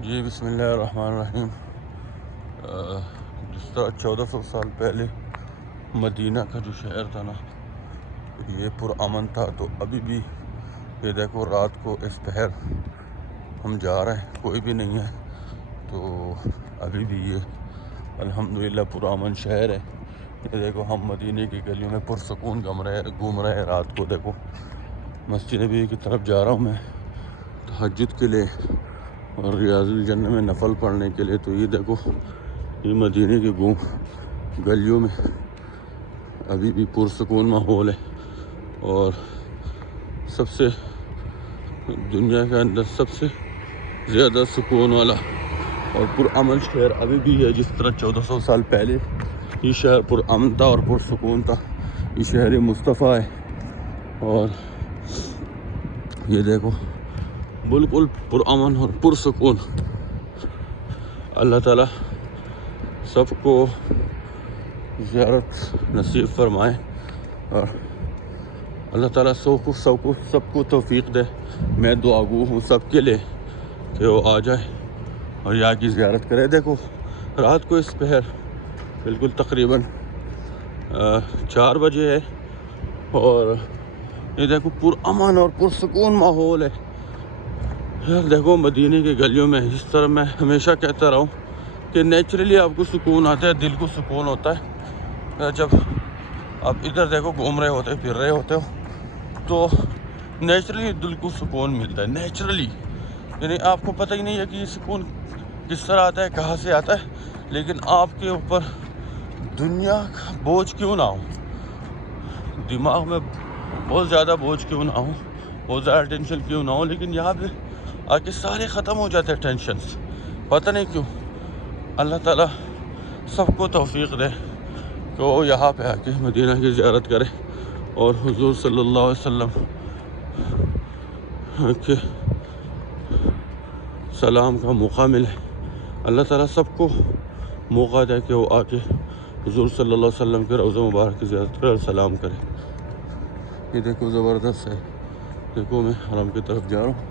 جی بسم اللہ الرحمن الرحیم۔ جس طرح 1400 سال پہلے مدینہ کا جو شہر تھا نا، یہ پرامن تھا، تو ابھی بھی یہ دیکھو رات کو اس پہر ہم جا رہے ہیں، کوئی بھی نہیں ہے، تو ابھی بھی یہ الحمدللہ پرامن شہر ہے۔ یہ دیکھو ہم مدینہ کی گلیوں میں پرسکون گھوم رہے ہیں رات کو۔ دیکھو مسجد نبوی کی طرف جا رہا ہوں میں تہجد کے لیے اور ریاض الجنہ میں نفل پڑھنے کے لیے۔ تو یہ دیکھو یہ مدینہ کی گلیوں میں ابھی بھی پرسکون ماحول ہے، اور سب سے دنیا کے اندر سب سے زیادہ سکون والا اور پرامن شہر ابھی بھی ہے۔ جس طرح 1400 سال پہلے یہ شہر پرامن تھا اور پرسکون تھا، یہ شہر مصطفیٰ ہے۔ اور یہ دیکھو بالکل پرامن اور پرسکون۔ اللہ تعالیٰ سب کو زیارت نصیب فرمائے، اور اللہ تعالیٰ سب کو توفیق دے۔ میں دعا گو ہوں سب کے لیے کہ وہ آ جائے اور یہاں کی زیارت کرے۔ دیکھو رات کو اس پہر بالکل تقریباً 4 بجے ہے، اور یہ دیکھو پرامن اور پرسکون ماحول ہے۔ یار دیکھو مدینہ کی گلیوں میں جس طرح میں ہمیشہ کہتا رہا ہوں کہ نیچرلی آپ کو سکون آتا ہے، دل کو سکون ہوتا ہے۔ جب آپ ادھر دیکھو گھوم رہے ہوتے پھر رہے ہوتے ہو تو نیچرلی دل کو سکون ملتا ہے، نیچرلی، یعنی آپ کو پتہ ہی نہیں ہے کہ یہ سکون کس طرح آتا ہے، کہاں سے آتا ہے، لیکن آپ کے اوپر دنیا کا بوجھ کیوں نہ ہو، دماغ میں بہت زیادہ بوجھ کیوں نہ ہو، بہت زیادہ ٹینشن کیوں نہ ہو، لیکن یہاں پہ آ کے سارے ختم ہو جاتے ہیں ٹینشنز، پتہ نہیں کیوں۔ اللہ تعالیٰ سب کو توفیق دے کہ وہ یہاں پہ آ کے مدینہ کی زیارت کرے اور حضور صلی اللہ علیہ وسلم کے سلام کا موقع ملے۔ اللہ تعالیٰ سب کو موقع دے کہ وہ آ کے حضور صلی اللہ علیہ وسلم کے روضہ مبارک کی زیارت کرے اور سلام کرے۔ یہ دیکھو زبردست ہے، دیکھو میں حرم کی طرف جا رہا ہوں۔